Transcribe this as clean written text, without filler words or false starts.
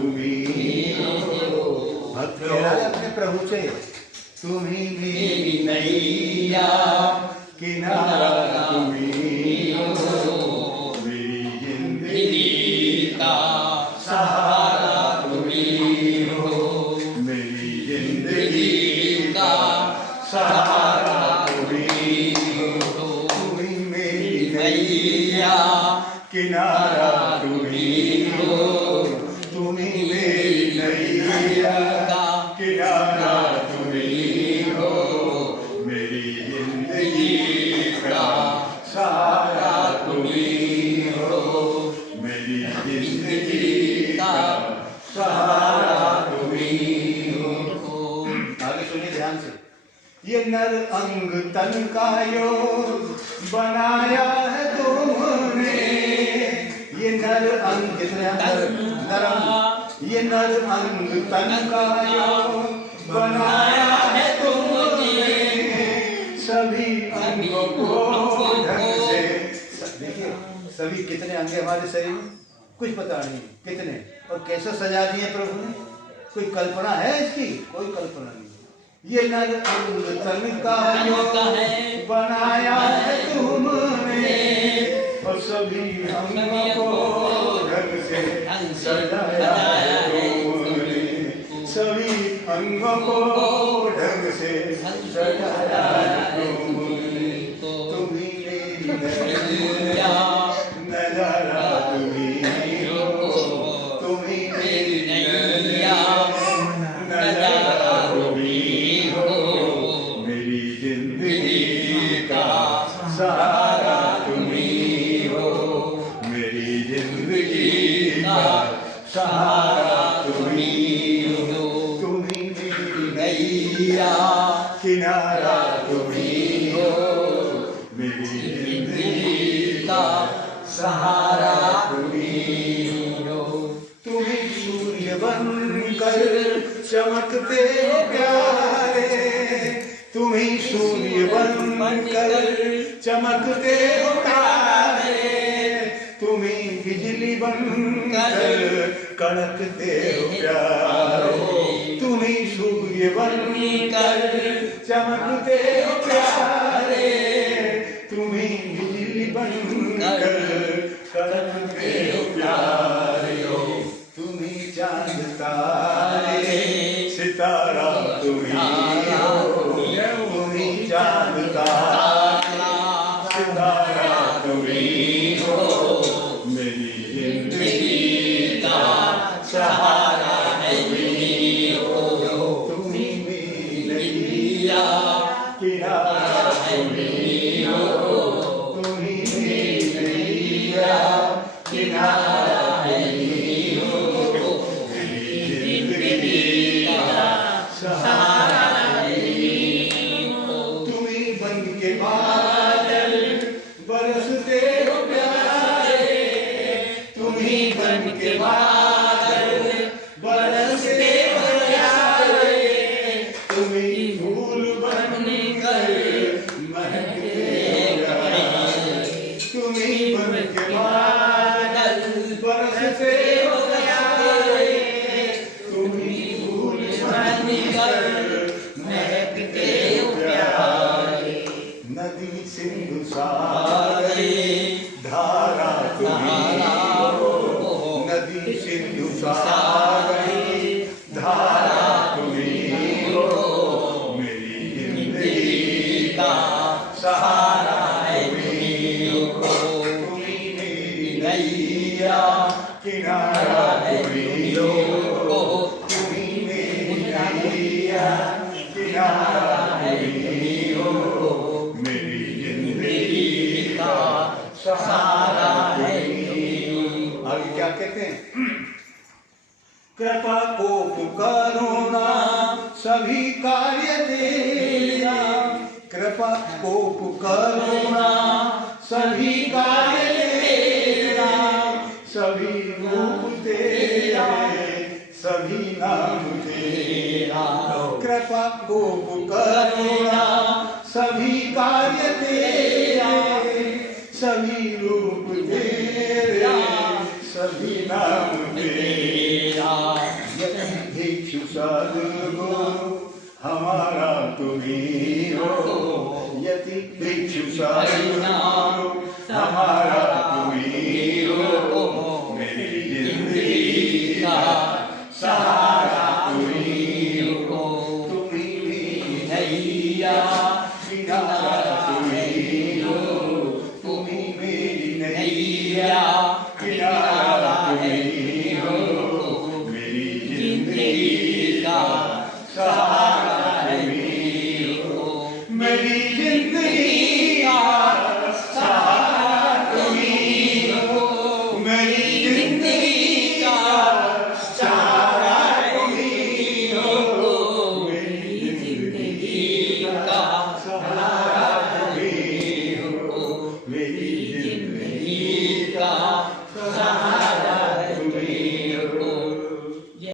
तुम्ही हो। भक्त कह रहा है अपने प्रभु से, तुम्ही मेरी नैया किनारा तुम्ही हो, मेरी जिंदगी का सहारा तुम्ही हो, मेरी जिंदगी का सहारा तुम्ही हो, तुम्ही मेरी नैया किनारा तुम्ही हो, तुम्ही मेरी नैया किनारा तुम्ही हो, मेरी जिंदगी का सहारा तुम्ही हो, मेरी जिंदगी का सहारा तुम्ही हो। आगे सुनिए ध्यान से। ये नर अंग तन का योग बनाया है तुमने, ये नर अंग कितने नर अंग, ये नर अंग तन का योग बनाया है तुमने, सभी अंगों को ढंग से। देखिए सभी कितने अंग हमारे शरीर में कुछ पता नहीं कितने और कैसे सजा दिए प्रभु ने, कोई कल्पना है इसकी? कोई कल्पना नहीं। ये नर अंग तन का योग बनाया है तुमने, और सभी अंगों को ढंग से सजाया है तुमने, सभी अंगों को ढंग से सजाया है तुमने, तुम्ही मेरी नजारा तुम्ही हो, तुम्ही मेरी नजारा तुम्ही हो, मेरी जिंदगी का सहारा तुम्ही हो, मेरी जिंदगी का सहारा तुम्ही हो, तुम्ही मेरी नैया किनारा तुम्ही हो, मेरी जिंदगी का सहारा तुम्ही हो, तुम्ही सूर्य बनकर चमकते हो प्यारे, तुम्ही सूर्य बनकर चमकते हो प्यारे, तुम्ही बिजली बनकर कड़कते हो प्यारे, तुम्ही सूर्य बनकर चमकते हो प्यारे, तुम्ही बिजली बनकर कड़कते हो प्यारे हो, तुम्ही चांद तारे सितारा तुम्ही हो, तुम्ही चांद तारा सितारा तुम्ही हो, मेरी जिंदगी का सहारा तुम्ही हो, तुम्ही मेरी नैया किनारा तुम्ही हो, तुम्ही मेरी नैया किनारा तुम्ही हो, मेरी जिंदगी का सहारा तुम्ही हो, तुम्ही बन के बादल बरसते हो प्यारे, तुम्ही बन के बादल बरसते हो प्यारे, तुम्ही फूल बनकर महकते हो प्यारे, तुम्ही बन के बादल बरसते हो प्यारे, तुम्ही फूल बनकर महकते हो प्यारे, नदी सिंधु सागर धारा तुम्ही हो, नदी सिंधु सागर धारा तुम्ही हो, मेरी जिंदगी का सहारा तुम्ही हो, तुम्ही मेरी नैया किनारा तुम्ही हो, तुम्ही मेरी नैया किनारा तुम्ही हो, मेरी जिंदगी का सहारा तुम्ही हो। आगे क्या कहते हैं? कृपा कोप करुणा सभी कार्य तेरा, कृपा कोप करुणा सभी कार्य तेरा, सभी रूप तेरा सभी नाम तेरा, कृपा कोप करुणा सभी कार्य तेरा, सभी रूप तेरे सभी नाम तेरा, सद्गुरु हमारा तुम्ही हो, यति भिक्षु सद्गुरु हमारा तुम्ही हो, मेरी जिंदगी का सहारा